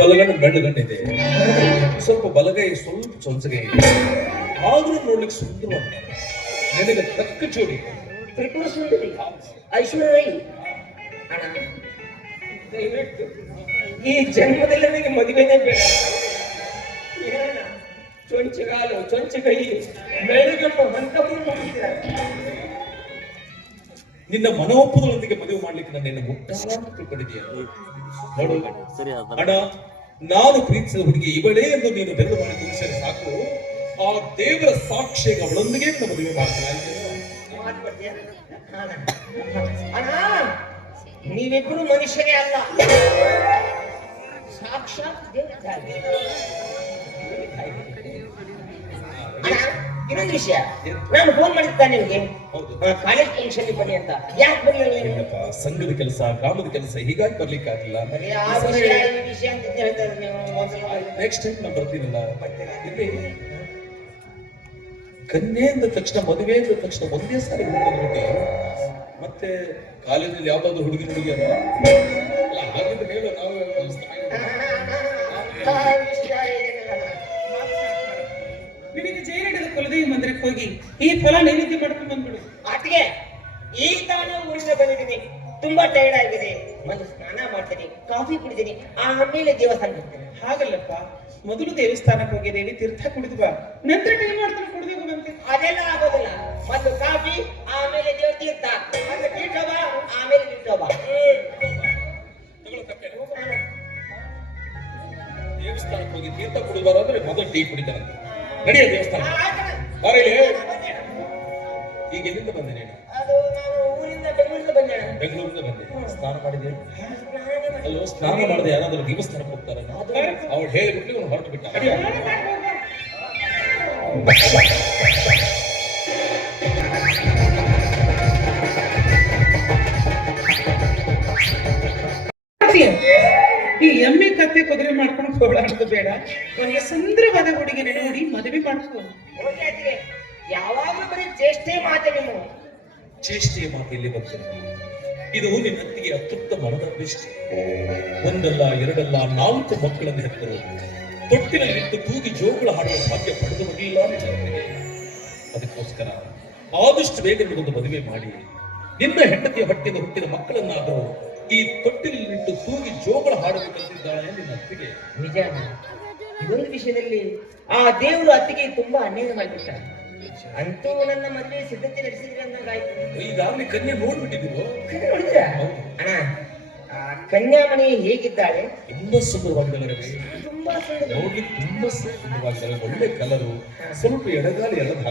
ಬಲಗಣ್ಣು ಬೆಳ್ಳಗಣ್ಣಿದೆ, ಸ್ವಲ್ಪ ಬಲಗೈ ಸ್ವಲ್ಪ ಸೊನ್ಸಗೈ ಇದೆ, ಆದ್ರೂ ನೋಡ್ಲಿಕ್ಕೆ ಸುಂದರವಾದ ನಿನಗೆ ತಕ್ಕ ಜೋಡಿ ತ್ರಿಪುರ ಸುಂದರಿ ಐಶ್ವರ್ಯ ರೈ. ಅಣ್ಣ ದಯವಿಟ್ಟು ಈ ಜನ್ಮದಲ್ಲಿ ನನಗೆ ಮದುವೆನೇ ಬೇಡ. ಚೊಂಚಗಾಲು ಚೊಂಚ ಕೈ ಬೆಳಗಮ್ಮ ಮಂಟಪವನ್ನು ಮಾಡ್ತೀರಾ? ನಿನ್ನ ಮನೋಪ್ಪದೊಂದಿಗೆ ಮದುವೆ ಮಾಡ್ಲಿಕ್ಕೆ ನಾನು ನಿನ್ನ ಮುಟ್ಟಾಗಿ ತಿಳ್ಕೊಂಡಿದ್ದೀಯ. ನೋಡು ಅಣ್ಣ, ನಾನು ಪ್ರೀತಿಸಿದ ಹುಡುಗಿ ಇವಳೇ ಎಂದು ನೀನು ಬೆರಳು ಮಾಡಿ ತೋರಿಸಿದರೆ ಸಾಕು, ಆ ದೇವರ ಸಾಕ್ಷಿಗೆ ಅವಳೊಂದಿಗೆ ನಿನ್ನ ಮದುವೆ ಮಾಡ್ತೀನಿ. ಅಣ್ಣ ನೀವಿಬ್ರು ಮನುಷ್ಯರೇ ಅಲ್ಲ, ಸಾಕ್ಷಾತ್ ಇನ್ನೊಂದು ವಿಷಯ, ನಾನು ಫೋನ್ ಮಾಡಿದ್ದಾನೆ ನಿಮ್ಗೆ ಕಾಲೇಜ್ ಫಂಕ್ಷನ್ ಬನ್ನಿ ಅಂತ. ಯಾಕೆ ಬರಲಿಲ್ಲ? ಸಂಘದ ಕೆಲಸ, ಗ್ರಾಮದ ಕೆಲಸ, ಹೀಗಾಗಿ ಬರ್ಲಿಕ್ಕಾಗಿಲ್ಲ. ನೆಕ್ಸ್ಟ್ ಟೈಮ್ ನಾನು ಬರ್ತೀನಲ್ಲ. ಕನ್ಯೆ ಅಂದ ತಕ್ಷಣ, ಮದುವೆ ಅಂದ ತಕ್ಷಣ ಒಂದೇ ಸಾರಿ ಹುಡುಗಿ, ಮತ್ತೆ ಕಾಲೇಜಲ್ಲಿ ಯಾವ್ದಾದ್ರು ಹುಡುಗಿ ಅಲ್ಲ ಹಾಗಿದ್ರೆ ಹೇಳು, ನಾವು ನಿನಗೆ ಜೈಲಿಡಲು ಕುಲದೇವಿ ಮಂದಿರಕ್ಕೆ ಹೋಗಿ ಈ ಫಲ ನೈವೇದ್ಯ ಮಾಡ್ಕೊಂಡು ಬಂದ್ಬಿಡು. ಆಟಿಗೆ ಈಗ ನಾನು ಊರಿಂದ ಬಂದಿದ್ದೀನಿ, ತುಂಬಾ ಟೈರ್ಡ್ ಆಗಿದೆ. ಒಂದು ಸ್ನಾನ ಮಾಡ್ತೀನಿ, ಕಾಫಿ ಕುಡಿತೀನಿ, ಆಮೇಲೆ ದೇವಸ್ಥಾನ ಹೋಗ್ತೀನಿ. ಹಾಗಲ್ಲಪ್ಪ, ಮೊದಲು ದೇವಸ್ಥಾನಕ್ಕೆ ಹೋಗಿ ದೇವಿ ತೀರ್ಥ ಕುಡಿದು ಬಾ, ನಂತರ ಟೈಮ್ ಮಾಡ್ತಾನೆ ಕುಡಿದು ಹೋಗಂತೆ. ಅದೆಲ್ಲ ಆಗೋದಿಲ್ಲ. ಮೊದಲು ಕಾಫಿ, ಆಮೇಲೆ ದೇವ ತೀರ್ಥ, ಮೊದಲು ತೀರ್ಥೋಬ, ಆಮೇಲೆ ತೀರ್ಥೋಬ. ದೇವಸ್ಥಾನಕ್ಕೆ ಹೋಗಿ ತೀರ್ಥ ಕುಡಿಬಾರಂದ್ರೆ ಮೊದಲು ಟೀ ಕುಡಿತಾರಂತೆ. ನಡೆಯ ದೇವಸ್ಥಾನ ಈಗ ಎಲ್ಲಿಂದ ಬಂದೆ ನೀನು? ಅದು ನಾನು ಊರಿಂದ ಬೆಂಗಳೂರಿಂದ ಬಂದೆ. ಬೆಂಗಳೂರಿಂದ ಬಂದೆ. ಸ್ನಾನ ಮಾಡಿದೆ ಅಲ್ಲೋ? ಸ್ನಾನ ಮಾಡದೆ ಯಾರಾದ್ರೂ ದೇವಸ್ಥಾನಕ್ಕೆ ಹೋಗ್ತಾರೆ? ಅವಳು ಹೇಳಿಬಿಟ್ಟು ಅವನು ಹೊರಟು ಬಿಟ್ಟ. ಈ ಎಮ್ಮೆ ಕತ್ತೆ ಕುದುರೆ ಮಾಡ್ಕೊಂಡು ಹೋರಾಡೋದು ಬೇಡ, ನನಗೆ ಸುಂದರವಾದ ಹುಡುಗಿನ ನೋಡಿ ಮದುವೆ ಮಾಡ್ಕೊ. ಯಾವಾಗಲೂ ಬರೀ ಚೇಷ್ಟೆ ಮಾತೆ. ನೀವು ಚೇಷ್ಟೆಯ ಮಾತು ಇಲ್ಲಿ ಬರ್ತದೆ. ಇದು ನಿನ್ನತ್ತಿಗೆ ಅತೃಪ್ತ ಮನದ ದೃಷ್ಟಿ. ಒಂದಲ್ಲ ಎರಡಲ್ಲ 4 ಮಕ್ಕಳನ್ನು ಹೆತ್ತರು, ತೊಟ್ಟಿನಲ್ಲಿಟ್ಟು ತೂಗಿ ಜೋಗುಳ ಹಾಡುವ ಭಾಗ್ಯ ಪಡೆದು ಬರಲಿಲ್ಲ ನಿನ್ನತ್ತಿಗೆ. ಅದಕ್ಕೋಸ್ಕರ ಆದಷ್ಟು ಬೇಗ ನಿನ್ನೊಂದು ಮದುವೆ ಮಾಡಿ ನಿನ್ನ ಹೆಂಡತಿಯ ಹೊಟ್ಟೆಯಿಂದ ಹುಟ್ಟಿದ ಮಕ್ಕಳನ್ನಾದರೂ ಈ ತೊಟ್ಟಿನಲ್ಲಿಟ್ಟು ತೂಗಿ ಜೋಗುಳ ಹಾಡಬೇಕಂತಿದ್ದಾಳೆ ನಿನ್ನ ಅತ್ತಿಗೆ. ನಿಜ. ಇದೊಂದು ವಿಷಯದಲ್ಲಿ ಆ ದೇವರು ಅತ್ತಿಗೆ ತುಂಬಾ ಅನ್ಯಾಯ ಮಾಡಿಬಿಟ್ಟ. ಅಂತೂ ನನ್ನ ಮದುವೆ ಸಿದ್ಧತೆ ನಡೆಸಿದ್ರೆ ಅಂದಂಗಾಯ್ತು. ಈಗಾಗಲೇ ಕನ್ಯೆ ನೋಡ್ಬಿಟ್ಟಿದ್ದೀವೋ? ನೋಡಿದ್ರ ಅಣ್ಣ, ಕನ್ಯಾಮಣಿ ಹೇಗಿದ್ದಾಳೆ? ತುಂಬಾ ಸುಂದರವಾಗಿದ್ದಾಳೆ. ತುಂಬಾ ನೋಡ್ಲಿಕ್ಕೆ ತುಂಬಾ ಸುಂದರವಾಗಿದ್ದಾಳೆ. ಒಳ್ಳೆ ಕಲರು, ಸ್ವಲ್ಪ ಎಡಗಾಲಿ ಎಳೆದು